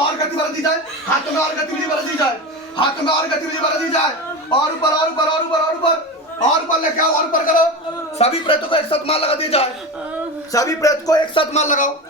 और गति बढ़ा दी जाए हाथ में और गतिविधि बढ़ा दी जाए हाथ में और गतिविधि बढ़ा दी जाए और ऊपर और ऊपर और ऊपर और ऊपर और पर लेके आओ और पर करो सभी प्रेतों को एक साथ मार लगा दी जाए सभी प्रेत को एक साथ मार लगाओ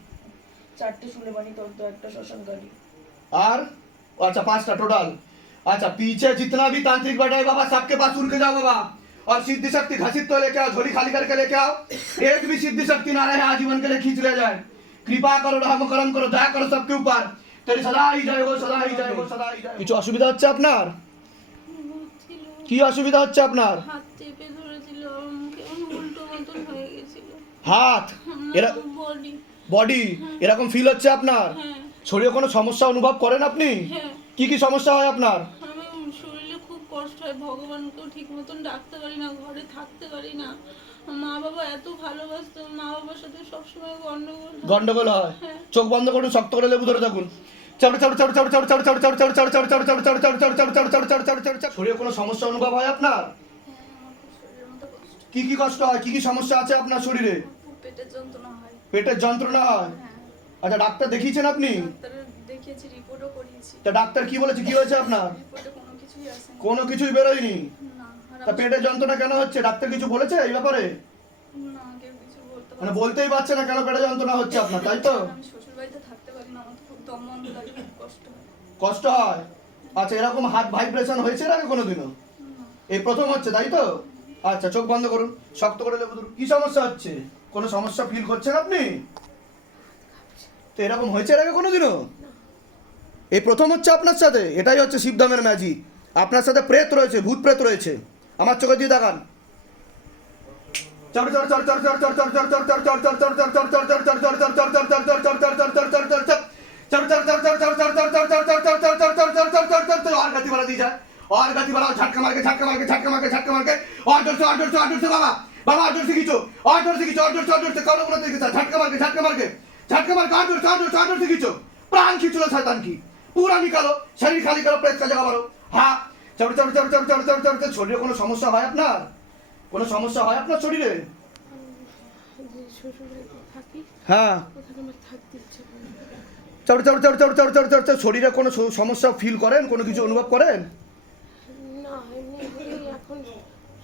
চারটি সুলেমানি তন্ত একটা শ্মশানকালী আর? আচ্ছা পাঁচটা টোটাল আচ্ছা পিছে जितना भी तांत्रिक बैठा है बाबा सबके पास सुन के जाओ बाबा और सिद्धि शक्ति घसीट तो लेके आओ झोली खाली करके लेके आओ एक भी सिद्धि शक्ति ना रहे आजीवन के लिए खींच ले जाए कृपा करो राम करम करो दया करो सबके ऊपर तेरी सदा ही जय हो सदा ही जय हो सदा ही जय কিছু অসুবিধা হচ্ছে আপনার? কি অসুবিধা হচ্ছে আপনার? হাত চেপে ধরেছিল কেমন উল্টো মতন হয়ে গেছিল। হাত? এরা বডি। বডি এরকম ফিল হচ্ছে আপনার শরীরে কোনো সমস্যা অনুভব করেন আপনি কি কি সমস্যা হয় আপনার শরীরে খুব কষ্ট হয় ভগবানকেও ঠিক মতন ডাকতে পারি না ঘরে থাকতে পারি না মা বাবা এত ভালোবাসতো মা বাবার সাথে সবসময় গন্ডগোল গন্ডগোল হয় চোখ বন্ধ করুন শক্ত করে লেবু ধরে থাকুন শরীরে কোনো সমস্যা অনুভব হয় আপনার কি কি কষ্ট হয় কি কি সমস্যা আছে আপনার শরীরে পেটের যন্ত্রণা পেটের যন্ত্রণা। হয়। আচ্ছা ডাক্তার দেখিয়েছেন আপনি? তা ডাক্তার কি বলেছে? কি হয়েছে আপনার? কোনো কিছুই বেরোয়নি? তা পেটের যন্ত্রণা কেন হচ্ছে? ডাক্তার কিছু বলেছে এই ব্যাপারে? মানে বলতেই পারছে না কেন পেটে যন্ত্রণা হচ্ছে আপনার তাই তো? কষ্ট হয়। আচ্ছা এরকম হাত ভাইব্রেশন হয়েছে না কোনোদিনও? এই প্রথম হচ্ছে তাই তো? আচ্ছা চোখ বন্ধ করুন শক্ত করে দেবো কি সমস্যা হচ্ছে? কোনো সমস্যা ফিল করছেন আপনি তো এরকম হয়েছে এর আগে কোনোদিনও এই প্রথম হচ্ছে আপনার সাথে এটাই হচ্ছে শিবধামের ম্যাজিক আপনার সাথে প্রেত রয়েছে ভূত প্রেত রয়েছে আমার চোখে দিয়ে দেখান ঝাটকা মারকে ঝাটকা মার্কে ঝাটকা মার্কে ঝাটকা মার্কে বাবা বাবা আর ধরছে কিছু আর ধরছে কিছু আর ধরছে আর ধরছে কালো বলতে গেছে ঝাটকা মারকে ঝাটকা মারকে ঝাটকা মারকে আর ধরছে আর ধরছে আর ধরছে কিছু প্রাণ খিচুলো শয়তান কি পুরা নিকালো শরীর খালি করো পেট কাজে কামারো হ্যাঁ চড়ে চড়ে চড়ে চড়ে চড়ে চড়ে চড়ে শরীরে কোনো সমস্যা হয় আপনার কোনো সমস্যা হয় আপনার শরীরে হ্যাঁ চড়ে চড়ে চড়ে চড়ে চড়ে চড়ে চড়ে শরীরে কোনো সমস্যা ফিল করেন কোনো কিছু অনুভব করেন না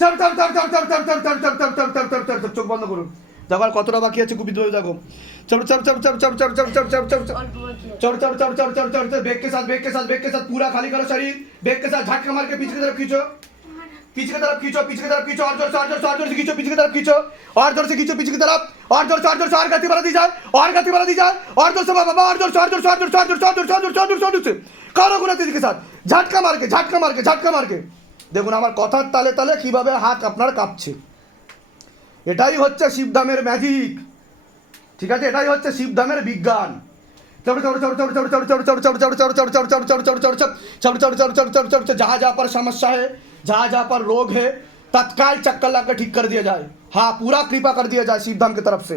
টাম টাম টাম টাম টাম টাম টাম টাম টাম টাম টাম টাম টাম টাম চোখ বন্ধ করুন আছে কবি ধরে দেখো চল চল চল চল চল চল চল চল চল চল চল সাথ ঝাটকা মারকে ঝাটকা মারকে ঝাটকা মারকে দেখুন আমার কথার তালে তালে কীভাবে হাত আপনার কাঁপছে এটাই হচ্ছে শিবধামের ম্যাজিক ঠিক আছে এটাই হচ্ছে শিবধামের বিজ্ঞান जहाँ जहाँ पर समस्या है जहा जहा पर रोग है तत्काल चक्कर लाकर ठीक कर दिया जाए हाँ पूरा कृपा कर दिया जाए शिवधाम की तरफ़ से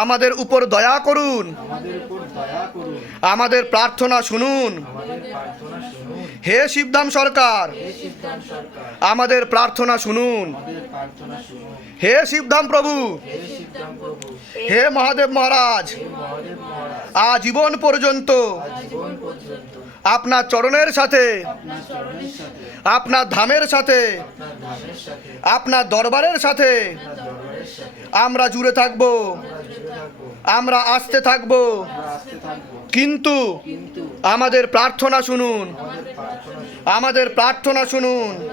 আমাদের উপর দয়া করুন। আমাদের প্রার্থনা শুনুন। হে শিবধাম সরকার, আমাদের প্রার্থনা শুনুন। হে শিবধাম প্রভু, হে মহাদেব মহারাজ, আজীবন পর্যন্ত আপনার চরণের সাথে, আপনার ধামের সাথে, আপনার দরবারের সাথে আমরা জুড়ে থাকব। আমরা আসতে থাকব। কিন্তু আমাদের প্রার্থনা শুনুন। আমাদের প্রার্থনা শুনুন।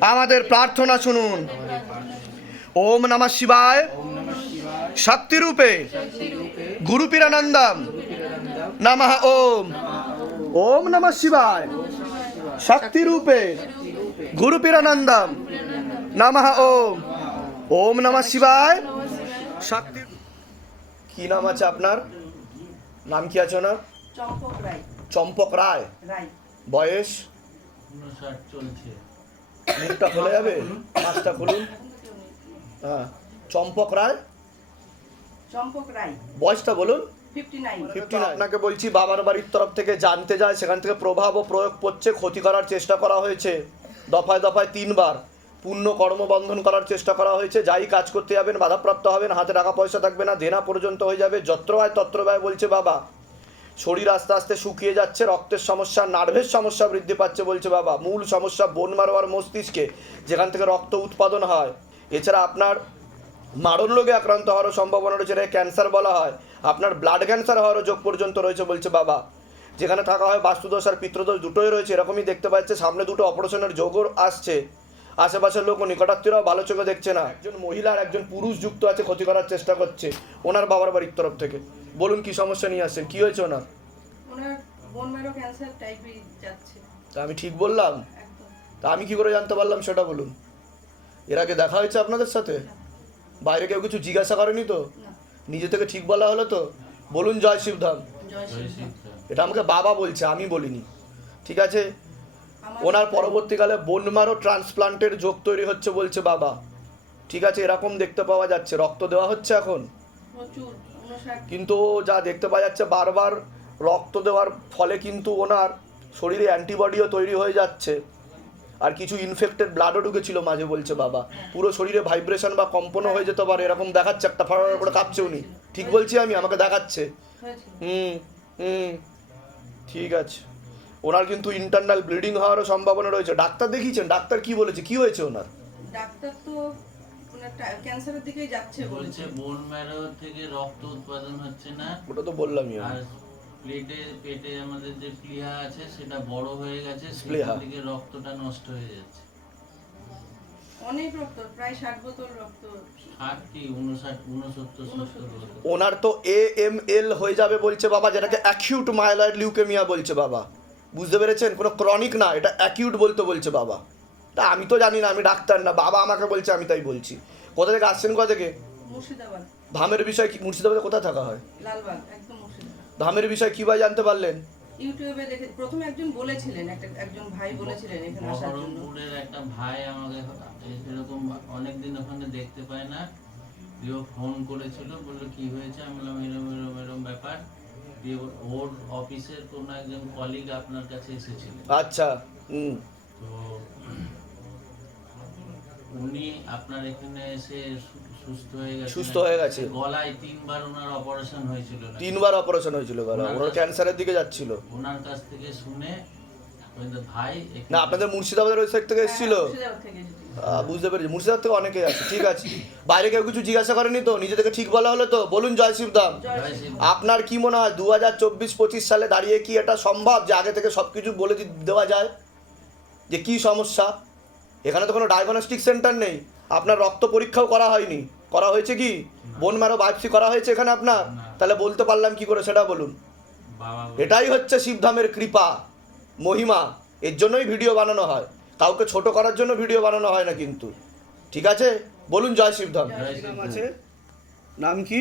আমাদের প্রার্থনা শুনুন। ওম নমঃ শিবায়। শক্তিরূপে গুরুপিরানন্দম নমঃ ওম। ওম নমঃ শিবায়। শক্তিরূপে গুরুপিরানন্দম নমঃ ওম। ওম নমঃ শিবায়। শক্তি কি নাম আছে আপনার? নাম কি আছে ওনার? চম্পক রায়। চম্পক রায়। রায়। বয়স? মুখটা খুলে যাবে? মাছটা খুলুন। হ্যাঁ। চম্পক রায়? চম্পক রায়। বয়সটা বলুন। আপনাকে বলছি বাবার বাড়ির তরফ থেকে জানতে যায় সেখান থেকে প্রভাব ও প্রয়োগ করছে ক্ষতি করার চেষ্টা করা হয়েছে। দফায় দফায় তিনবার। পূর্ণ কর্মবন্ধন করার চেষ্টা করা হয়েছে। যাই কাজ করতে যাবেন, বাধাপ্রাপ্ত হবেন, হাতে টাকা পয়সা থাকবে না, দেনা পর্যন্ত হয়ে যাবে। যত্র আয় তত্র ব্যয় বলছে বাবা। শরীর আস্তে আস্তে শুকিয়ে যাচ্ছে, রক্তের সমস্যা, নার্ভের সমস্যা বৃদ্ধি পাচ্ছে বলছে বাবা। মূল সমস্যা বোন মারোয়ার মস্তিষ্কে, যেখান থেকে রক্ত উৎপাদন হয়। এছাড়া আপনার মারণ রোগে আক্রান্ত হওয়ারও সম্ভাবনা রয়েছে, এটাকে ক্যান্সার বলা হয়। আপনার ব্লাড ক্যান্সার হওয়ারও যোগ পর্যন্ত রয়েছে বলছে বাবা। যেখানে থাকা হয় বাস্তুদোষ আর পিত্রদোষ দুটোই রয়েছে, এরকমই দেখতে পাচ্ছে। সামনে দুটো অপারেশনের যোগও আসছে। আশেপাশের লোক ও নিকটাত্মীয়রাও ভালো চোখে দেখছে না। একজন মহিলা আর একজন পুরুষ যুক্ত আছে ক্ষতি করার চেষ্টা করছে। ওনার বাবার বাড়ির তরফ থেকে। বলুন কি সমস্যা নিয়ে আসছেন? কি হয়েছে ওনার? তা আমি ঠিক বললাম? তা আমি কি করে জানতে পারলাম সেটা বলুন? এর আগে দেখা হয়েছে আপনাদের সাথে? বাইরে কেউ কিছু জিজ্ঞাসা করেনি তো? নিজে থেকে ঠিক বলা হলো তো? বলুন জয় শিবধাম। এটা আমাকে বাবা বলছে আমি বলিনি। ঠিক আছে? ওনার পরবর্তীকালে বোনমারও ট্রান্সপ্লান্টের যোগ তৈরি হচ্ছে বলছে বাবা। ঠিক আছে এরকম দেখতে পাওয়া যাচ্ছে। রক্ত দেওয়া হচ্ছে এখন? কিন্তু যা দেখতে পাওয়া যাচ্ছে বারবার রক্ত দেওয়ার ফলে কিন্তু ওনার শরীরে অ্যান্টিবডিও তৈরি হয়ে যাচ্ছে। আর কিছু ইনফেক্টেড ব্লাডও ঢুকেছিল মাঝে বলছে বাবা। পুরো শরীরে ভাইব্রেশন বা কম্পনও হয়ে যেতে পারে এরকম দেখাচ্ছে। একটা ফাড়ার করে কাঁপছে উনি। ঠিক বলছি আমি আমাকে দেখাচ্ছে। হুম হুম। ঠিক আছে। ওনার কিন্তু ইন্টারনাল ব্লিডিং হওয়ারও সম্ভাবনা রয়েছে। ডাক্তার দেখিয়েছেন? ডাক্তার কি বলেছে? কি হয়েছে ওনার? ডাক্তার তো ক্যান্সারের দিকেই যাচ্ছে বলছে। বোন ম্যারো থেকে রক্ত উৎপাদন হচ্ছে না। ওটা তো বললামই আর প্লেটে পেটে আমাদের যে প্লিহা আছে সেটা বড় হয়ে গেছে। সেখান থেকে রক্তটা নষ্ট হয়ে যাচ্ছে। অনেক রক্ত প্রায় ষাট বোতল রক্ত। ওনার তো এ এম এল হয়ে যাবে বলছে বাবা যেটাকে অ্যাকিউট মাইলয়েড লিউকেমিয়া বলছে বাবা। বুঝতে পেরেছেন? কোনো ক্রনিক না এটা অ্যাকিউট বলতে বলছে বাবা। তা আমি তো জানি না আমি ডাক্তার না বাবা আমাকে বলছে আমি তাই বলছি। কোথা থেকে আসছেন কোথা থেকে? ধামের বিষয় কি মুর্শিদাবাদে কোথায় থাকা হয়? লালবাগ ধামের বিষয় কী ভাই জানতে পারলেন? ইউটিউবে দেখে প্রথমে একজন বলেছিলেন একটা একজন ভাই বলেছিলেন এখানে আসার জন্য। একটা ভাই আমাকে এরকম অনেকদিন ওখানে দেখতে পায় না। ফোন করেছিল বলল কি হয়েছে? আমি বললাম এরম এরম এরম ব্যাপার। দিয়ে ওর- ওর অফিসের কোন একজন কলিগ আপনার কাছে এসেছিলেন। আচ্ছা হুম। তো উনি আপনার এখানে এসে সুস্থ হয়ে গেছে সুস্থ হয়ে গেছে। গলায় তিনবার ওনার অপারেশন হয়েছিল তিনবার অপারেশন হয়েছিল গলা ওনার ক্যান্সারের দিকে যাচ্ছিল। ওনার কাছ থেকে শুনে ভাই না আপনাদের মুর্শিদাবাদের ওই সাইড থেকে এসেছিল। বুঝতে পেরেছি। মুর্শিদাবাদ থেকে অনেকে আছে ঠিক আছে। বাইরে কেউ কিছু জিজ্ঞাসা করেনি তো? নিজে থেকে ঠিক বলা হলো তো? বলুন জয় শিবধাম জয় আপনার কি মনে হয় দু হাজার চব্বিশ পঁচিশ সালে দাঁড়িয়ে কি এটা সম্ভব যে আগে থেকে সব কিছু বলে দেওয়া যায়? যে কি সমস্যা? এখানে তো কোনো ডায়াগনস্টিক সেন্টার নেই। আপনার রক্ত পরীক্ষাও করা হয়নি। করা হয়েছে কি? বোন ম্যারো বায়োপসি করা হয়েছে এখানে আপনার? তাহলে বলতে পারলাম কি করে সেটা বলুন। এটাই হচ্ছে শিবধামের কৃপা। মহিমা এর জন্যই ভিডিও বানানো হয়। কাউকে ছোট করার জন্য ভিডিও বানানো হয় না কিন্তু। ঠিক আছে? বলুন জয় শিবধাম। আছে। নাম কি?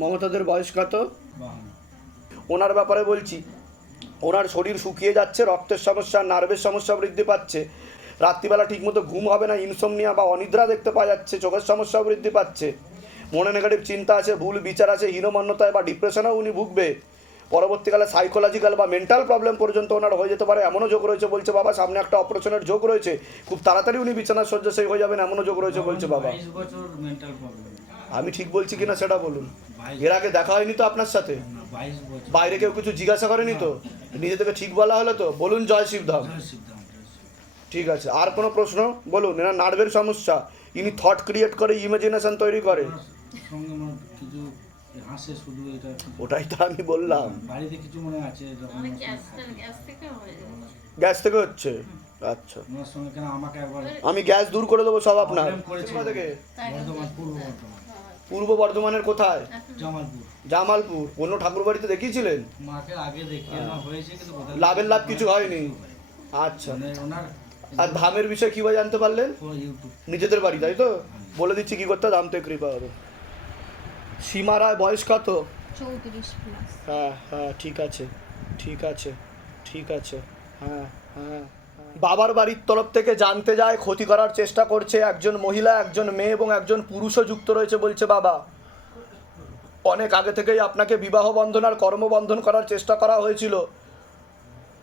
মমতাদের বয়স কত? ওনার ব্যাপারে বলছি। ওনার শরীর শুকিয়ে যাচ্ছে রক্তের সমস্যা নার্ভের সমস্যা বৃদ্ধি পাচ্ছে। রাত্রিবেলা ঠিকমতো ঘুম হবে না ইনসোমনিয়া বা অনিদ্রা দেখতে পাওয়া যাচ্ছে চোখের সমস্যা বৃদ্ধি পাচ্ছে। মনে নেগেটিভ চিন্তা আছে ভুল বিচার আছে হীনমান্যতায় বা ডিপ্রেশনেও উনি ভুগবে। পরবর্তীকালে সাইকোলজিক্যাল বা মেন্টাল প্রবলেম পর্যন্ত ওনার হয়ে যেতে পারে এমনও যোগ রয়েছে বলছে বাবা সামনে একটা অপারেশনের যোগ রয়েছে খুব তাড়াতাড়ি উনি বিছানার শয্যাশায়ী হয়ে যাবেন এমনও যোগ রয়েছে বলছে বাবা। আমি ঠিক বলছি কিনা সেটা বলুন? এর আগে দেখা হয়নি তো আপনার সাথে? বাইরে কেউ কিছু জিজ্ঞাসা করেনি তো? নিজে থেকে ঠিক বলা হলো তো? বলুন জয় শিবধাম। ঠিক আছে আর কোনো প্রশ্ন? বলুন এনার নার্ভের সমস্যা। ইনি থট ক্রিয়েট করে ইমাজিনেশন তৈরি করে। মনে হাসে শুধু এটা ওটাই তো আমি বললাম। বাড়িতে কিছু মনে আছে গ্যাস থেকে হচ্ছে? আচ্ছা। সঙ্গে কেন আমাকে একবার আমি গ্যাস দূর করে দেবো সব আপনার। থেকে? পূর্ব বর্ধমানের কোথায়? জামালপুর। জামালপুর। অন্য ঠাকুর বাড়িতে দেখিয়েছিলেন? মাকে আগে দেখিয়ে হয়েছে কিন্তু লাভের লাভ কিছু হয়নি। আচ্ছা। মানে ওনার আর ধামের বিষয়ে কীভাবে জানতে পারলেন? নিজেদের বাড়ি তাই তো? বলে দিচ্ছি কি করতে ধাম তো কৃপা হবে। সীমা রায় বয়স কত? চৌত্রিশ প্লাস হ্যাঁ হ্যাঁ ঠিক আছে ঠিক আছে ঠিক আছে হ্যাঁ হ্যাঁ বাবার বাড়ির তরফ থেকে জানতে যায় ক্ষতি করার চেষ্টা করছে একজন মহিলা একজন মেয়ে এবং একজন পুরুষও যুক্ত রয়েছে বলছে বাবা। অনেক আগে থেকেই আপনাকে বিবাহ বন্ধন আর কর্মবন্ধন করার চেষ্টা করা হয়েছিল।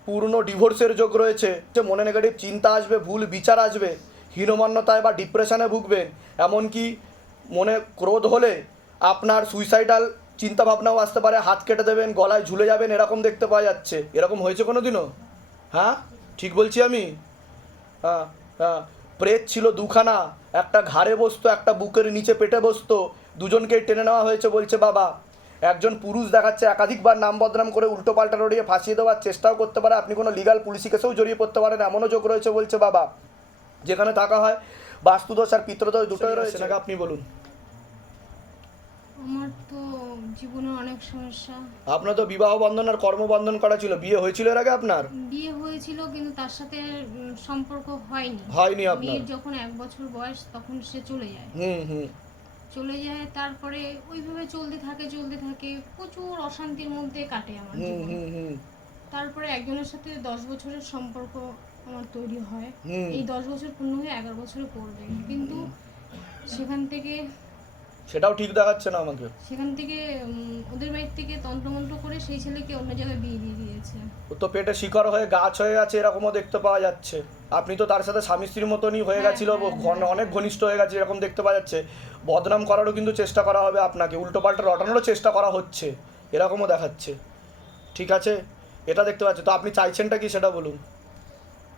পূর্ণ ডিভোর্সের যোগ রয়েছে। যে মনে নেগেটিভ চিন্তা আসবে ভুল বিচার আসবে হীনমান্যতায় বা ডিপ্রেশনে ভুগবেন। এমনকি মনে ক্রোধ হলে আপনার সুইসাইডাল চিন্তাভাবনাও আসতে পারে হাত কেটে দেবেন গলায় ঝুলে যাবেন এরকম দেখতে পাওয়া যাচ্ছে। এরকম হয়েছে কোনো দিনও হ্যাঁ? ঠিক বলছি আমি? হ্যাঁ হ্যাঁ। প্রেত ছিল দুখানা একটা ঘাড়ে বসতো একটা বুকের নিচে পেটে বসতো। দুজনকেই টেনে নেওয়া হয়েছে বলছে বাবা। একজন পুরুষ দেখাচ্ছে একাধিকবার নাম বদনাম করে উল্টো পাল্টা রড়িয়ে ফাঁসিয়ে দেওয়ার চেষ্টাও করতে পারে। আপনি কোনো লিগাল পুলিশি কেসেও জড়িয়ে পড়তে পারেন এমনও যোগ রয়েছে বলছে বাবা। যেখানে থাকা হয় বাস্তুদোষ আর পিত্রদোষ দুটোই রয়েছে। নাকি আপনি বলুন। আমার তো জীবনে অনেক সমস্যা। আপনার তো বিবাহ বন্ধন আর কর্মবন্ধন করা ছিল। বিয়ে হয়েছিল এর আগে আপনার? বিয়ে হয়েছিল কিন্তু তার সাথে উম, সম্পর্ক হয়নি। হয়নি আপনার? মেয়ের যখন এক বছর বয়স তখন সে চলে যায়। হুম হুম। চলে যায় তারপরে ওইভাবে চলতে থাকে চলতে থাকে প্রচুর অশান্তির মধ্যে কাটে আমার হুম জীবন। হুম হুম। তারপরে একজনের সাথে দশ বছরের সম্পর্ক আমার তৈরি হয়। হুম। এই দশ বছর পূর্ণ হয়ে এগারো বছরে পড়বে। কিন্তু সেখান থেকে সেটাও ঠিক দেখাচ্ছে না আমাকে। সেখান থেকে ওদের বাড়ির থেকে তন্ত্রমন্ত্র করে সেই ছেলেকে অন্য জায়গায় বিয়ে দিয়ে দিয়েছে। ও তো পেটে শিকড় হয়ে গাছ হয়ে আছে এরকমও দেখতে পাওয়া যাচ্ছে। আপনি তো তার সাথে স্বামী স্ত্রীর মতনই হয়ে হ্যাঁ, গেছিল হ্যাঁ, অনেক ঘনিষ্ঠ হয়ে গেছে এরকম দেখতে পাওয়া যাচ্ছে। বদনাম করারও কিন্তু চেষ্টা করা হবে আপনাকে উল্টো পাল্টা রটানোরও চেষ্টা করা হচ্ছে এরকমও দেখাচ্ছে। ঠিক আছে? এটা দেখতে পাচ্ছি তো আপনি চাইছেনটা কি সেটা বলুন।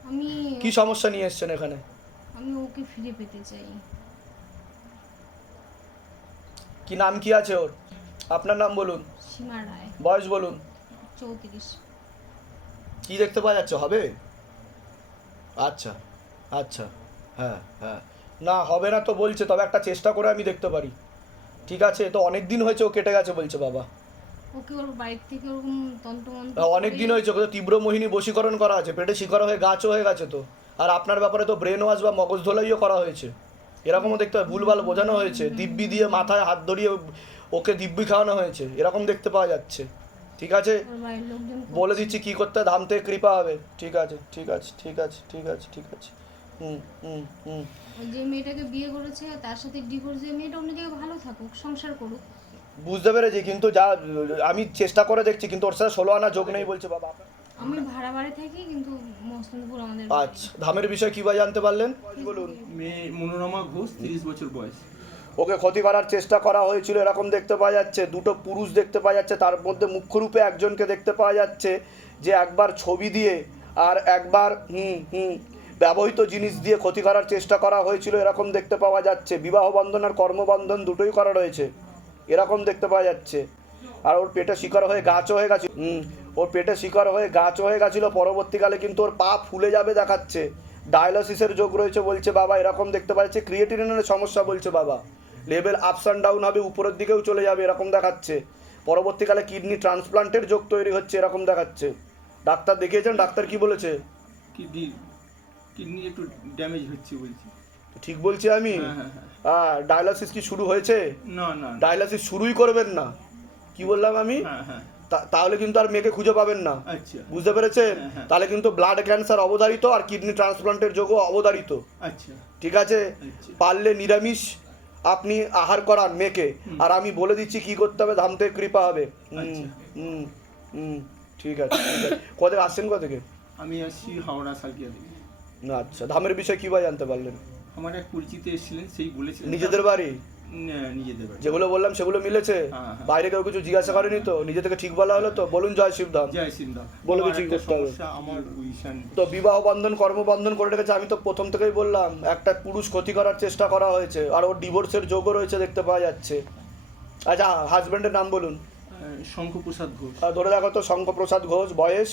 আমি কি সমস্যা নিয়ে এসেছেন এখানে? আমি ওকে ফিরে পেতে চাই। কি নাম কি আছে ওর? আপনার নাম বলুন। সীমা রায়। বয়স বলুন। চৌত্রিশ। কি দেখতে পাওয়া যাচ্ছে হবে? আচ্ছা আচ্ছা হ্যাঁ হ্যাঁ। না হবে না তো বলছে তবে একটা চেষ্টা করে আমি দেখতে পারি। ঠিক আছে তো অনেক দিন হয়েছে ও কেটে গেছে বলছে বাবা। ওকে ওর বাড়ির থেকে ওরকম তন্ত্রমন্ত্র অনেক দিন হয়েছে ওকে তীব্র মোহিনী বশীকরণ করা আছে পেটে শিকড় হয়ে গাছও হয়ে গেছে তো। আর আপনার ব্যাপারে তো ব্রেন ওয়াশ বা মগজ ধোলাইও করা হয়েছে। এরকমও দেখতে হয় ভুলভাল বোঝানো হয়েছে দিব্যি দিয়ে মাথায় হাত ধরিয়ে ওকে দিব্যি খাওয়ানো হয়েছে এরকম দেখতে পাওয়া যাচ্ছে। ঠিক আছে? বলে দিচ্ছি কি করতে ধাম থেকে কৃপা হবে। ঠিক আছে ঠিক আছে ঠিক আছে ঠিক আছে ঠিক আছে। হুম হুম হুম। যে মেয়েটাকে বিয়ে করেছে তার সাথে ডিভোর্স দিয়ে মেয়েটা অন্য জায়গায় ভালো থাকুক সংসার করুক। বুঝতে পেরেছি কিন্তু যা আমি চেষ্টা করে দেখছি কিন্তু ওর সাথে ষোলো আনা যোগ নেই বলছে বাবা। আমি ভাড়া বাড়ি থাকি কিন্তু মসলিমপুর আমাদের আচ্ছা ধামের বিষয়ে কীভাবে জানতে পারলেন? বলুন? মেয়ে মনোরমা ঘোষ তিরিশ বছর বয়স। ওকে ক্ষতি করার চেষ্টা করা হয়েছিল এরকম দেখতে পাওয়া যাচ্ছে। দুটো পুরুষ দেখতে পাওয়া যাচ্ছে তার মধ্যে মুখ্যরূপে একজনকে দেখতে পাওয়া যাচ্ছে যে একবার ছবি দিয়ে আর একবার হুম হুম ব্যবহৃত জিনিস দিয়ে ক্ষতি করার চেষ্টা করা হয়েছিল এরকম দেখতে পাওয়া যাচ্ছে। বিবাহ বন্ধন আর কর্মবন্ধন দুটোই করা রয়েছে এরকম দেখতে পাওয়া যাচ্ছে। আর ওর পেটে শিকার হয়ে গাছও হয়ে গেছে। হুম ওর পেটে শিকার হয়ে গাছ হয়ে গেছিল পরবর্তীকালে কিন্তু ওর পা ফুলে যাবে দেখাচ্ছে। ডায়ালিসিসের যোগ রয়েছে বলছে বাবা এরকম দেখতে পাচ্ছে ক্রিয়েটিনের সমস্যা বলছে বাবা। লেভেল আপস অ্যান্ড ডাউন হবে উপরের দিকেও চলে যাবে এরকম দেখাচ্ছে। পরবর্তীকালে কিডনি ট্রান্সপ্লান্টের যোগ তৈরি হচ্ছে এরকম দেখাচ্ছে। ডাক্তার দেখিয়েছেন? ডাক্তার কি বলেছে? কিডনি কিডনি একটু ড্যামেজ হচ্ছে বলছি। ঠিক বলছি আমি? হ্যাঁ হ্যাঁ হ্যাঁ। ডায়ালিসিস কি শুরু হয়েছে? না না। ডায়ালিসিস শুরুই করবেন না। কি বললাম আমি? হ্যাঁ হ্যাঁ। তাহলে কিন্তু আর মেয়েকে খুঁজে পাবেন না। আচ্ছা। বুঝতে পেরেছেন? হ্যাঁ, হ্যাঁ। তাহলে কিন্তু ব্লাড ক্যান্সার অবধারিত আর কিডনি ট্রান্সপ্লান্টের যোগও অবধারিত। আচ্ছা। ঠিক আছে? আচ্ছা। পারলে নিরামিষ আপনি আহার করান মেয়েকে। আর আমি বলে দিচ্ছি কি করতে হবে ধাম থেকে কৃপা হবে। হুম। হুম ঠিক আছে ঠিক আছে। কোথা আসছেন কোথা থেকে আমি আসছি হাওড়া সালকিয়া থেকে। আচ্ছা ধামের বিষয়ে কীভাবে জানতে পারলেন? আমার এক পরিচিত এসেছিলেন সেই বলেছিলেন নিজেদের বাড়ি? যেগুলো বললাম সেগুলো মিলেছে। হ্যাঁ, হ্যাঁ। বাইরে কেউ কিছু জিজ্ঞাসা করেনি তো? নিজে থেকে ঠিক বলা হলো তো? বলুন জয় শিবধাম জয় সিন্ধা বলে কিছু করতে হবে। তো বিবাহ বন্ধন কর্মবন্ধন করে রেখেছে আমি তো প্রথম থেকেই বললাম একটা পুরুষ ক্ষতি করার চেষ্টা করা হয়েছে আর ওর ডিভোর্সের যোগও রয়েছে দেখতে পাওয়া যাচ্ছে। আচ্ছা হাজব্যান্ডের নাম বলুন। শঙ্খপ্রসাদ ঘোষ। ধরে দেখো তো শঙ্করপ্রসাদ ঘোষ বয়স?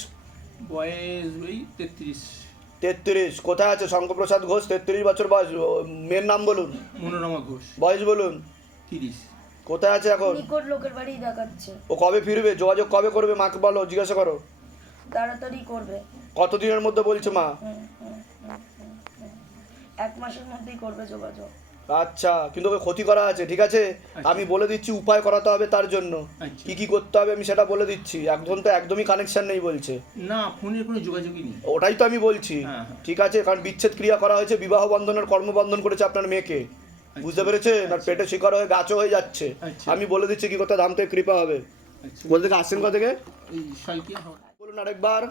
বয়স ওই তেত্রিশ। তেত্রিশ কোথায় আছে শঙ্করপ্রসাদ ঘোষ? তেত্রিশ বছর বয়স ও, মেয়ের নাম বলুন। মনোরমা ঘোষ। বয়স বলুন। তিরিশ। কোথায় আছে এখন? নিকট লোকের বাড়ি দেখাচ্ছে। ও কবে ফিরবে? যোগাযোগ কবে করবে? মাকে বলো জিজ্ঞাসা করো। তাড়াতাড়ি করবে। কতদিনের মধ্যে বলছে মা। এক মাসের মধ্যেই করবে যোগাযোগ। আচ্ছা কিন্তু ওকে ক্ষতি করা আছে ঠিক আছে? আমি বলে দিচ্ছি উপায় করাতে হবে তার জন্য। আচ্ছা। কি কি করতে হবে আমি সেটা বলে দিচ্ছি। একজন তো একদমই কানেকশন নেই বলছে। না ফোনের কোনো যোগাযোগই নেই। ওটাই তো আমি বলছি। হ্যাঁ, হ্যাঁ। ঠিক আছে কারণ বিচ্ছেদ ক্রিয়া করা হয়েছে বিবাহ বন্ধনের কর্মবন্ধন করেছে আপনার মেয়েকে। বুঝতে পেরেছেন? আর পেটে শিকার হয়ে গাছও হয়ে যাচ্ছে। আচ্ছা। আমি বলে দিচ্ছি কি করতে ধাম থেকে কৃপা হবে। আচ্ছা। কোথা থেকে আসছেন কোথা থেকে? বলুন আরেকবার।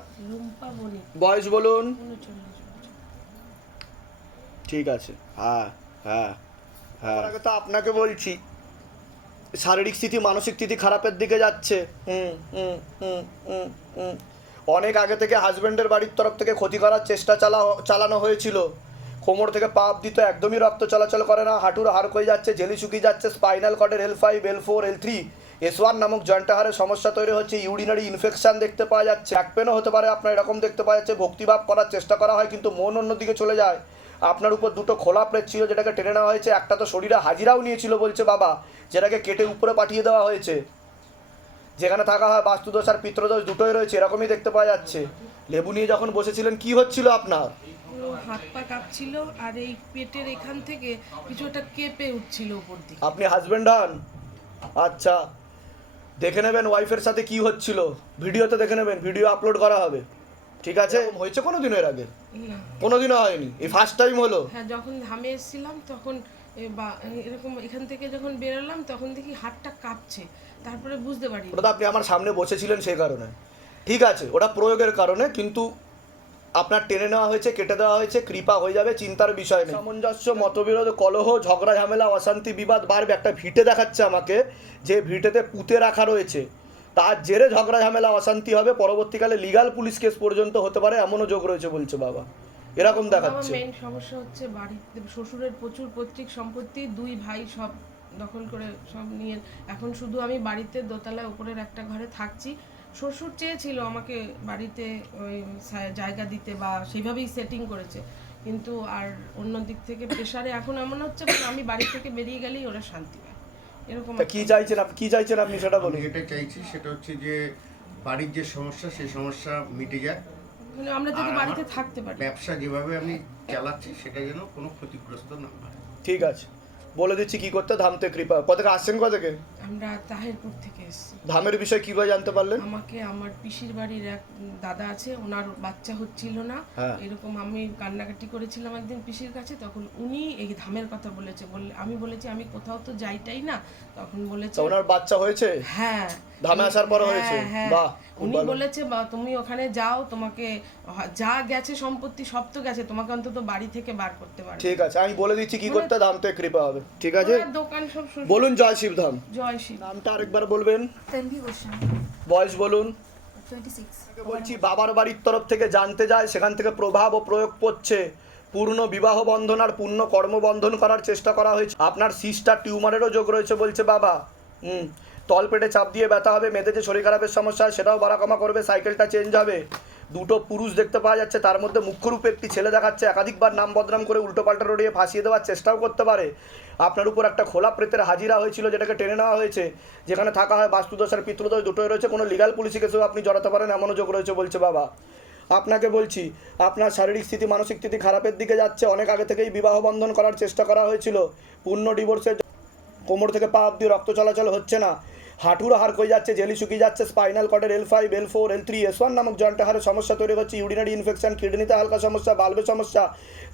বয়স বলুন। ঠিক আছে। হ্যাঁ হ্যাঁ। আগে তো আপনাকে বলছি। শারীরিক স্থিতি, মানসিক স্থিতি খারাপের দিকে যাচ্ছে। হুম হুম হুম হুম হুম। অনেক আগে থেকে হাজব্যান্ডের বাড়ির তরফ থেকে ক্ষতি করার চেষ্টা চালা, চালানো হয়েছিল। কোমর থেকে পা অব্দি তো একদমই রক্ত চলাচল করে না। হাঁটুর হাড় হয়ে যাচ্ছে, জেলি শুকিয়ে যাচ্ছে, spinal কর্ডের L five L four L three S one নামক জয়েন্ট হাড়ের সমস্যা তৈরি হচ্ছে। ইউরিনারি ইনফেকশন দেখতে পাওয়া যাচ্ছে। ব্যাক পেনও হতে পারে, আপনার এরকম দেখতে পাওয়া যাচ্ছে। ভক্তিভাব করার চেষ্টা করা হয়, কিন্তু মন অন্যদিকে চলে যায়। আপনার উপর দুটো খোলা প্লেট ছিল যেটাকে টেনে নেওয়া হয়েছে একটা তো শরীরে হাজিরাও নিয়েছিল বলছে বাবা যেটাকে কেটে উপরে পাঠিয়ে দেওয়া হয়েছে। যেখানে থাকা হয় বাস্তুদোষ আর পিত্রদোষ দুটোই রয়েছে এরকমই দেখতে পাওয়া যাচ্ছে। লেবু নিয়ে যখন বসেছিলেন কি হচ্ছিল আপনার? হাত পা কাঁপছিল আর এই পেটের এখান থেকে কিছু একটা কেঁপে উঠছিল উপর দিকে। আপনি হাজবেন্ড হন? আচ্ছা দেখে নেবেন ওয়াইফের সাথে কি হচ্ছিল। ভিডিওতে দেখে নেবেন ভিডিও আপলোড করা হবে। ঠিক আছে? হয়েছে কোনো দিনের আগে? না কোনোদিনও হয়নি। এই ফার্স্ট টাইম হলো। হ্যাঁ যখন ধামে এসেছিলাম তখন বা এরকম এখান থেকে যখন বেরোলাম তখন দেখি হাতটা কাঁপছে। তারপরে বুঝতে পারি ওটা আপনি আমার সামনে বসেছিলেন সেই কারণে। ঠিক আছে ওটা প্রয়োগের কারণে কিন্তু আপনার টেনে নেওয়া হয়েছে কেটে দেওয়া হয়েছে কৃপা হয়ে যাবে চিন্তার বিষয় নেই। সামঞ্জস্য মতবিরোধ কলহ ঝগড়া ঝামেলা অশান্তি বিবাদ বাড়বে একটা ভিটে দেখাচ্ছে আমাকে যে ভিটেতে পুঁতে রাখা রয়েছে। তার জেরে ঝগড়া ঝামেলা অশান্তি হবে পরবর্তীকালে লিগাল পুলিশ কেস পর্যন্ত হতে পারে এমনও যোগ রয়েছে বলছে বাবা। এরকম দেখাচ্ছে। মেইন সমস্যা হচ্ছে বাড়িতে শ্বশুরের প্রচুর পৈতৃক সম্পত্তি দুই ভাই সব দখল করে সব নিয়ে এখন শুধু আমি বাড়িতে দোতলায় উপরের একটা ঘরে থাকছি। শ্বশুর চেয়েছিল আমাকে বাড়িতে ওই জায়গা দিতে বা সেইভাবেই সেটিং করেছে। কিন্তু আর অন্য দিক থেকে প্রেশারে এখন এমন হচ্ছে মানে আমি বাড়ি থেকে বেরিয়ে গেলেই ওরা শান্তি এরকম কি চাইছেন আপনি কি চাইছেন আপনি সেটা বলুন। চাইছি সেটা হচ্ছে যে বাড়ির যে সমস্যা সেই সমস্যা মিটে যায়। মানে আমরা যাতে বাড়িতে থাকতে পারি। ব্যবসা যেভাবে আমি চালাচ্ছি সেটা যেন কোনো ক্ষতিগ্রস্ত না হয়। ঠিক আছে। বলে দিচ্ছি কি করতে ধামতে কৃপা। কোথা থেকে আসছেন কোথা থেকে আমরা তাহেরপুর থেকে এসেছি। ধামের বিষয়ে কীভাবে জানতে পারলেন? আমাকে আমার পিসির বাড়ির এক দাদা আছে ওনার বাচ্চা হচ্ছিল না। হ্যাঁ। এরকম আমি কান্নাকাটি করেছিলাম একদিন পিসির কাছে তখন উনি এই ধামের কথা বলেছে। বললে আমি বলেছি আমি কোথাও তো যাইটাই না। তখন বলেছে ওনার বাচ্চা হয়েছে? হ্যাঁ। ধামে আসার পর হ্যাঁ, হয়েছে? হ্যাঁ। বাহ উনি বলেছে বা তুমি ওখানে যাও তোমাকে যা গেছে সম্পত্তি সব তো গেছে তোমাকে অন্তত বাড়ি থেকে বার করতে পারবে। ঠিক আছে আমি বলে দিচ্ছি কি করতে ধাম থেকে কৃপা হবে। ঠিক আছে? দোকান সব বলুন জয় শিব ধাম জয় নামটা আরেকবার বলবেন। তন্ভি গোস্বামী বয়স বলুন। বলছি বাবার বাড়ির তরফ থেকে জানতে যায় সেখান থেকে প্রভাব ও প্রয়োগ করছে পূর্ণ বিবাহ বন্ধন আর পূর্ণ কর্মবন্ধন করার চেষ্টা করা হয়েছে। আপনার সিস্টার টিউমারেরও যোগ রয়েছে বলছে বাবা। হুম তল পেটে চাপ দিয়ে ব্যথা হবে মেয়েদের যে শরীর খারাপের সমস্যা হয় সেটাও বাড়া কমা করবে সাইকেলটা চেঞ্জ হবে। দুটো পুরুষ দেখতে পাওয়া যাচ্ছে তার মধ্যে মুখ্যরূপে একটি ছেলে দেখাচ্ছে একাধিকবার নাম বদনাম করে উল্টোপাল্টা রড়িয়ে ফাঁসিয়ে দেওয়ার চেষ্টাও করতে পারে। আপনার উপর একটা খোলা প্রেতের হাজিরা হয়েছিল, যেটাকে টেনে নেওয়া হয়েছে, যেখানে থাকা হয় বাস্তুদোষ আর পিতৃদোষ, দুটোই রয়েছে। কোনো লিগাল পুলিশকে কেসেও আপনি জড়াতে পারেন, এমনও যোগ রয়েছে বলছে বাবা। আপনাকে বলছি, আপনার শারীরিক স্থিতি, মানসিক স্থিতি খারাপের দিকে যাচ্ছে। অনেক আগে থেকেই বিবাহ বন্ধন করার চেষ্টা করা হয়েছিল। পূর্ণ ডিভোর্সের কোমর থেকে পা অব্দি রক্ত চলাচল হচ্ছে না। হাঁটুর হাড় কই যাচ্ছে, জেলি শুকিয়ে যাচ্ছে spinal কর্ডের L five L four L three S one নামক জয়েন্টে হাড়ের সমস্যা তৈরি হচ্ছে ইউরিনারি ইনফেকশন কিডনিতে হালকা সমস্যা বাল্বের সমস্যা।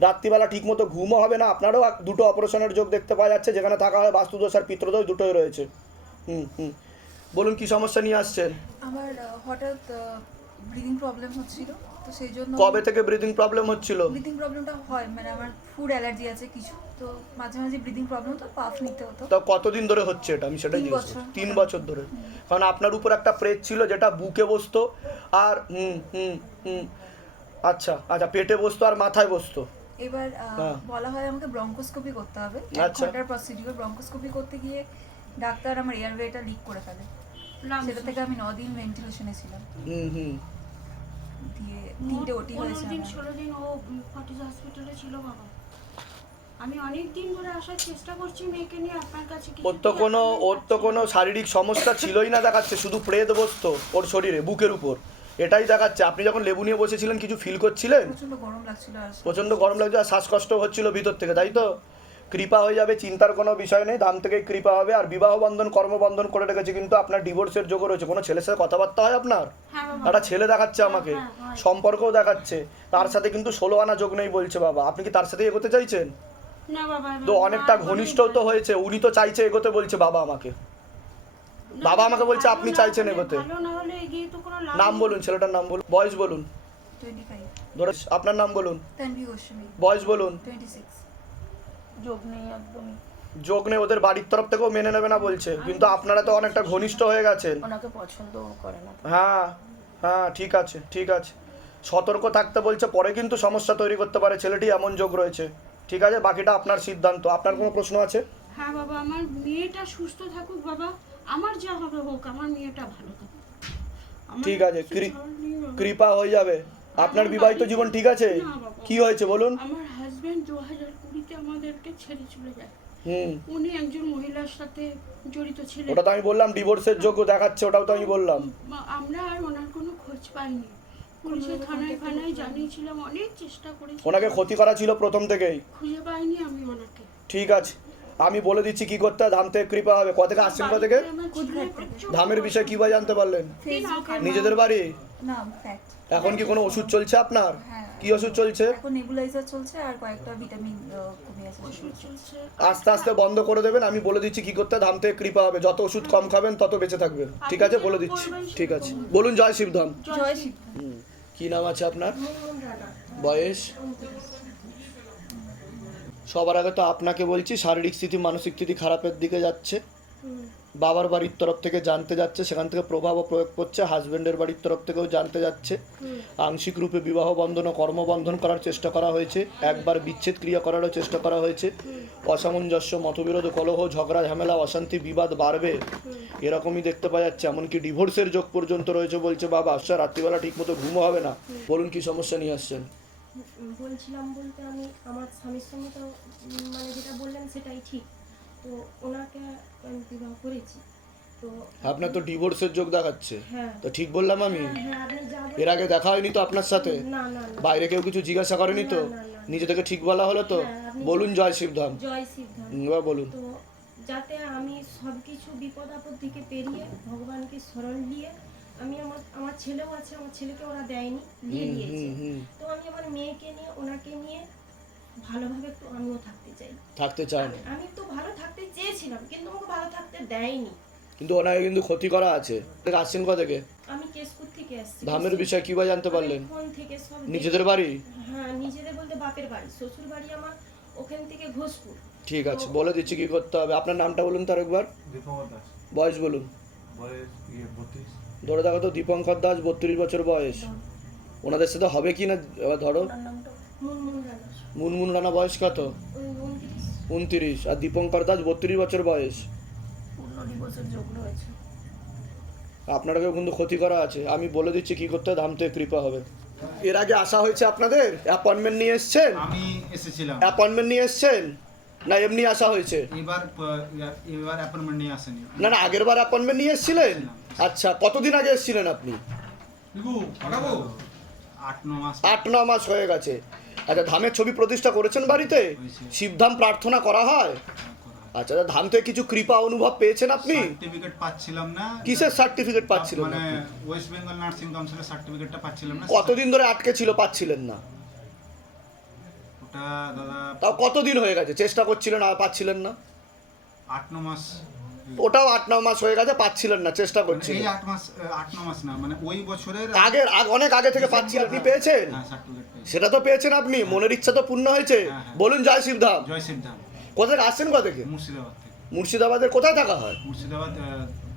রাত্রিবেলা ঠিকমতো ঘুমও হবে না, আপনারও দুটো অপারেশনের যোগ দেখতে পাওয়া যাচ্ছে, যেখানে থাকা হয় বাস্তুদোষ আর পিত্রদোষ দুটোই রয়েছে। হুম হুম। বলুন কি সমস্যা নিয়ে আসছেন? আমার হঠাৎ ব্রিদিং প্রবলেম হচ্ছিল। তো সেই জন্য কবে থেকে ব্রিদিং প্রবলেম হচ্ছিল? ব্রিদিং প্রবলেমটা হয় মানে আমার ফুড অ্যালার্জি আছে কিছু তো মাঝে মাঝে ব্রিদিং প্রবলেম তো পাফ নিতে হতো। তা কতদিন ধরে হচ্ছে এটা? আমি সেটাই জিজ্ঞেস করছি। তিন বছর ধরে। কারণ আপনার উপর একটা প্রেত ছিল যেটা বুকে বসতো আর হুম হুম হুম। আচ্ছা আচ্ছা পেটে বসতো আর মাথায় বসতো। এবার আহ, হ্যাঁ। বলা হয় আমাকে ব্রঙ্কোস্কোপি করতে হবে। এক আচ্ছা। ঘণ্টার প্রসিডিউর ব্রঙ্কোস্কোপি করতে গিয়ে ডাক্তার আমার এয়ারওয়েটা লিক করে ফেলে। সেটা থেকে আমি দিন ভেন্টিলেশনে ছিলাম। হুম হুম। তিনটে ওটি হয়েছে দিন ষোলো দিন ও ফর্টিস হসপিটালে ছিল বাবা। আমি অনেক দিন ধরে আসার চেষ্টা করছি মেয়েকে নিয়ে আপনার কাছে ওর তো কোনো ওর তো কোনো শারীরিক সমস্যা ছিলই না দেখাচ্ছে শুধু প্রেত বসতো ওর শরীরে বুকের উপর। এটাই দেখাচ্ছে। আপনি যখন লেবু নিয়ে বসেছিলেন কিছু ফিল করছিলেন? প্রচণ্ড গরম লাগছিল আর প্রচণ্ড গরম লাগছে আর শ্বাসকষ্ট হচ্ছিল ভিতর থেকে তাই তো? কৃপা হয়ে যাবে চিন্তার কোনো বিষয় নেই দাম থেকেই কৃপা হবে। আর বিবাহ বন্ধন কর্মবন্ধন করে রেখেছে কিন্তু আপনার ডিভোর্সের যোগও রয়েছে। কোনো ছেলের সাথে কথাবার্তা হয় আপনার? হ্যাঁ একটা ছেলে দেখাচ্ছে আমাকে হ্যাঁ, সম্পর্কও দেখাচ্ছে। তার সাথে কিন্তু ষোলো আনা যোগ নেই বলছে বাবা। আপনি কি তার সাথে এগোতে চাইছেন? তো অনেকটা ঘনিষ্ঠ তো হয়েছে উনি তো চাইছে এগোতে বলছে বাবা আমাকে। বাবা আমাকে বলছে আপনি চাইছেন এগোতে। ভালো না হলে এগিয়ে তো কোনো লাভ নাম বলুন ছেলেটার নাম বলুন। বয়স বলুন। ধরে আপনার নাম বলুন। তানভি বয়স বলুন। যোগ নেই একদমই। যোগ নেই ওদের বাড়ির তরফ থেকেও মেনে নেবে না বলছে। কিন্তু আপনারা তো অনেকটা ঘনিষ্ঠ হয়ে গেছেন। ওনাকে পছন্দও করে না হ্যাঁ হ্যাঁ ঠিক আছে ঠিক আছে। সতর্ক থাকতে বলছে পরে কিন্তু সমস্যা তৈরি করতে পারে। ছেলেটি এমন যোগ রয়েছে। ঠিক আছে বাকিটা আপনার সিদ্ধান্ত। আপনার কোনো প্রশ্ন আছে? হ্যাঁ বাবা আমার মেয়েটা সুস্থ থাকুক বাবা। আমার যা হবে হোক আমার মেয়েটা ভালো থাকুক। ঠিক আছে। কৃপা হয়ে যাবে। আপনার বিবাহিত জীবন ঠিক আছে? কি হয়েছে বলুন? আমার হাজবেন্ড দু হাজার কুড়িতে আমাদেরকে ছেড়ে চলে যায়। হুম। উনি একজন মহিলার সাথে জড়িত ছিলেন। ওটা তো আমি বললাম ডিভোর্সের যোগ্য দেখাচ্ছে ওটাও তো আমি বললাম। আমরা আর ওনার কোনো খোঁজ পাইনি। পুলিশের থানায় থানায় জানিয়েছিলাম অনেক চেষ্টা করেছি। ওনাকে ক্ষতি করা ছিল প্রথম থেকেই। খুঁজে পাইনি আমি ওনাকে। ঠিক আছে। আমি বলে দিচ্ছি কি করতে হয়, ধাম থেকে কৃপা হবে। কোথা থেকে আসছেন কোথা থেকে? ধামের বিষয়ে কীভাবে জানতে পারলেন? নিজেদের বাড়ি? এখন কি কোনো ওষুধ চলছে আপনার। কি ওষুধ চলছে? আস্তে আস্তে বন্ধ করে দেবেন আমি বলে দিচ্ছি কি করতে ধাম থেকে কৃপা হবে। যত ওষুধ কম খাবেন তত বেঁচে থাকবেন ঠিক আছে বলে দিচ্ছি। ঠিক আছে। বলুন জয় শিবধাম। কি নাম আছে আপনার? বয়স? সবার আগে তো আপনাকে বলছি শারীরিক স্থিতি মানসিক স্থিতি খারাপের দিকে যাচ্ছে। বাবার বাড়ির তরফ থেকে জানতে যাচ্ছে সেখান থেকে প্রভাবও প্রয়োগ করছে হাজবেন্ডের বাড়ির তরফ থেকেও জানতে যাচ্ছে। আংশিক রূপে বিবাহ বন্ধন ও কর্মবন্ধন করার চেষ্টা করা হয়েছে একবার বিচ্ছেদ ক্রিয়া করারও চেষ্টা করা হয়েছে। অসামঞ্জস্য মতবিরোধ কলহ ঝগড়া ঝামেলা অশান্তি বিবাদ বাড়বে। এরকমই দেখতে পাওয়া যাচ্ছে এমনকি ডিভোর্সের যোগ পর্যন্ত রয়েছে বলছে বাবা আসছে রাত্রিবেলা ঠিকমতো ঘুমও হবে না। বলুন কি সমস্যা নিয়ে আসছেন? বলছিলাম বলতে আমি আমার স্বামীর সঙ্গে তো মানে যেটা বললেন সেটাই ঠিক। তো ওনাকে আমি বিবাহ করেছি। তো আপনার তো ডিভোর্সের যোগ দেখাচ্ছে। হ্যাঁ। তো ঠিক বললাম আমি? হ্যাঁ আপনি যা বল- এর আগে দেখা হয়নি তো আপনার সাথে? বাইরে কেউ কিছু জিজ্ঞাসা করেনি তো। নিজে থেকে ঠিক বলা হলো তো? হ্যাঁ, বলুন জয় শিবধাম। জয় এবার বলুন। যাতে আমি সব কিছু বিপদ আপদ থেকে পেরিয়ে ভগবানকে স্মরণ নিয়ে আমি আমার আমার ছেলেও আছে আমার ছেলেকে ওরা দেয়নি দিয়ে দিয়েছে। তো আমি আমার মেয়েকে নিয়ে ওনাকে নিয়ে ভালোভাবে একটু আমিও থাকতে চাই। থাকতে চান? আমি- আমি তো ভালো থাকতে চেয়েছিলাম কিন্তু আমাকে ভালো থাকতে দেয়নি। কিন্তু ওনাকে কিন্তু ক্ষতি করা আছে। আসছেন কোথা থেকে? আমি কেশপুর থেকে এসেছি ধামের বিষয় কীভাবে জানতে পারলেন? ফোন থেকে সব নিজেদের বাড়ি? হ্যাঁ নিজেদের বলতে বাপের বাড়ি শ্বশুর বাড়ি আমার ওখান থেকে ঘোষপুর। ঠিক আছে বলে দিচ্ছি কি করতে হবে। আপনার নামটা বলুন তার একবার। বয়স বলুন। বয়স ইয়ে বত্রিশ। ধরে দেখো তো দীপঙ্কর দাস বত্রিশ বছর বয়স। ওনাদের সাথে হবে কি না এবার ধরো। মুনমুন রানা। বয়স কত? উনত্রিশ। আর দীপঙ্কর দাস বত্রিশ বছর বয়স। পূর্ণ দিবসের আপনাদেরকেও কিন্তু ক্ষতি করা আছে। আমি বলে দিচ্ছি কি করতে হবে, ধাম থেকে কৃপা হবে। এর আগে আসা হয়েছে আপনাদের? অ্যাপয়েন্টমেন্ট নিয়ে এসছেন? আমি এসেছিলাম। অ্যাপয়েন্টমেন্ট নিয়ে এসছেন? না এমনি আসা হয়েছে। এবার এবার অ্যাপয়েন্টমেন্ট নিয়ে আসেনি। না না আগের বার অ্যাপয়েন্টমেন্ট নিয়ে এসেছিলেন? আচ্ছা কতদিন আগে এসেছিলেন আপনি? আট ন মাস। হয়ে গেছে। আচ্ছা ধামের ছবি প্রতিষ্ঠা করেছেন বাড়িতে? শিবধাম প্রার্থনা করা হয়? আচ্ছা তা ধাম থেকে কিছু কৃপা অনুভব পেয়েছেন আপনি? সার্টিফিকেট পাচ্ছিলাম না। কিসের সার্টিফিকেট পাচ্ছিলেন মানে ওয়েস্ট বেঙ্গল নার্সিং কাউন্সিলের সার্টিফিকেটটা পাচ্ছিলাম না। কতদিন ধরে আটকে ছিল পাচ্ছিলেন না? দাদা তাও কতদিন হয়ে গেছে? চেষ্টা করছিলেন আর পাচ্ছিলেন না? আট ন মাস। ওটাও আট ন মাস হয়ে গেছে পাচ্ছিলেন না চেষ্টা মানে করছিলেন। এই আট মাস আট ন মাস না মানে ওই বছরের আগের অনেক আগে থেকে পাচ্ছিলেন আপনি পেয়েছেন? হ্যাঁ সেটা তো পেয়েছেন আপনি মনের ইচ্ছা তো পূর্ণ হয়েছে। হ্যাঁ, হ্যাঁ। বলুন জয় শিবধাম জয় কোথা থেকে আসছেন কোথা থেকে? মুর্শিদাবাদ থেকে। মুর্শিদাবাদের কোথায় থাকা হয়? মুর্শিদাবাদ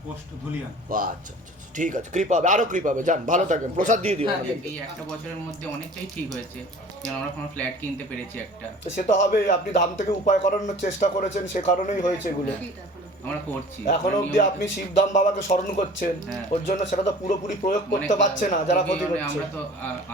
পোস্ট ধুলিয়ান। আচ্ছা আচ্ছা, ঠিক আছে কৃপা হবে আরও কৃপা হবে যান ভালো থাকেন প্রসাদ দিয়ে দিও আমাদের এই একটা বছরের মধ্যে অনেকটাই ঠিক হয়েছে যেন আমরা কোনো ফ্ল্যাট কিনতে পেরেছি একটা। সে তো হবে আপনি ধাম থেকে উপায় করানোর চেষ্টা করেছেন সে কারণেই হয়েছে এগুলো। আমরা করছি। এখনও মানে নিয়মিত- আপনি শিবধাম বাবাকে স্মরণ করছেন হ্যাঁ। ওর জন্য সেটা তো পুরোপুরি প্রয়োগ মানে করতে পারছে না যারা ক্ষতি করছে।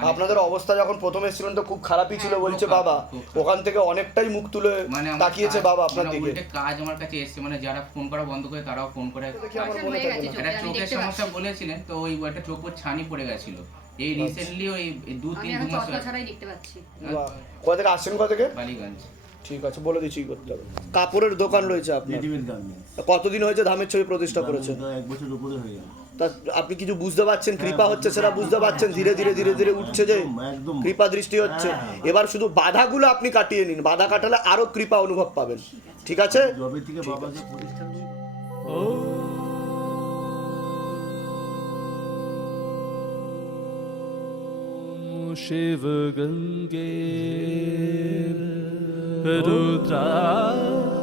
আপনাদের অবস্থা যখন প্রথমে এসেছিলেন তো খুব খারাপই ছিল হ্যাঁ, বলছে বাবা। ওখান থেকে অনেকটাই মুখ তুলে মানে তাকিয়েছে কাজ- বাবা আপনার দিকে। কাজ আমার কাছে এসছে মানে যারা ফোন করা বন্ধ করে তারাও ফোন করে। না। একটা চোখের সমস্যা বলেছিলেন তো ওই একটা চোখ ছানি পড়ে গেছিল। এই আচ্ছা। রিসেন্টলি ওই দু তিন দু মাস দেখতে পাচ্ছি। কোথা থেকে আসছেন কোথা থেকে? বালিগঞ্জ। ঠিক আছে বলে দিচ্ছি কি করতে হবে কাপড়ের দোকান রয়েছে আপনার? রেডিমেড গার্মেন্টস কতদিন হয়েছে ধামের ছবি প্রতিষ্ঠা করেছেন? এক বছর উপরে হয়ে গেল তা আপনি কিছু বুঝতে পারছেন? কৃপা হচ্ছে সেটা বুঝতে পারছেন? ধীরে ধীরে ধীরে ধীরে উঠছে যে একদম। কৃপা দৃষ্টি হচ্ছে। এবার শুধু বাধাগুলো আপনি কাটিয়ে নিন। বাধা কাটালে আরও কৃপা অনুভব পাবেন। ঠিক আছে? জবে থেকে বাবা যে প্রতিষ্ঠান sevgin gel Rudra'ya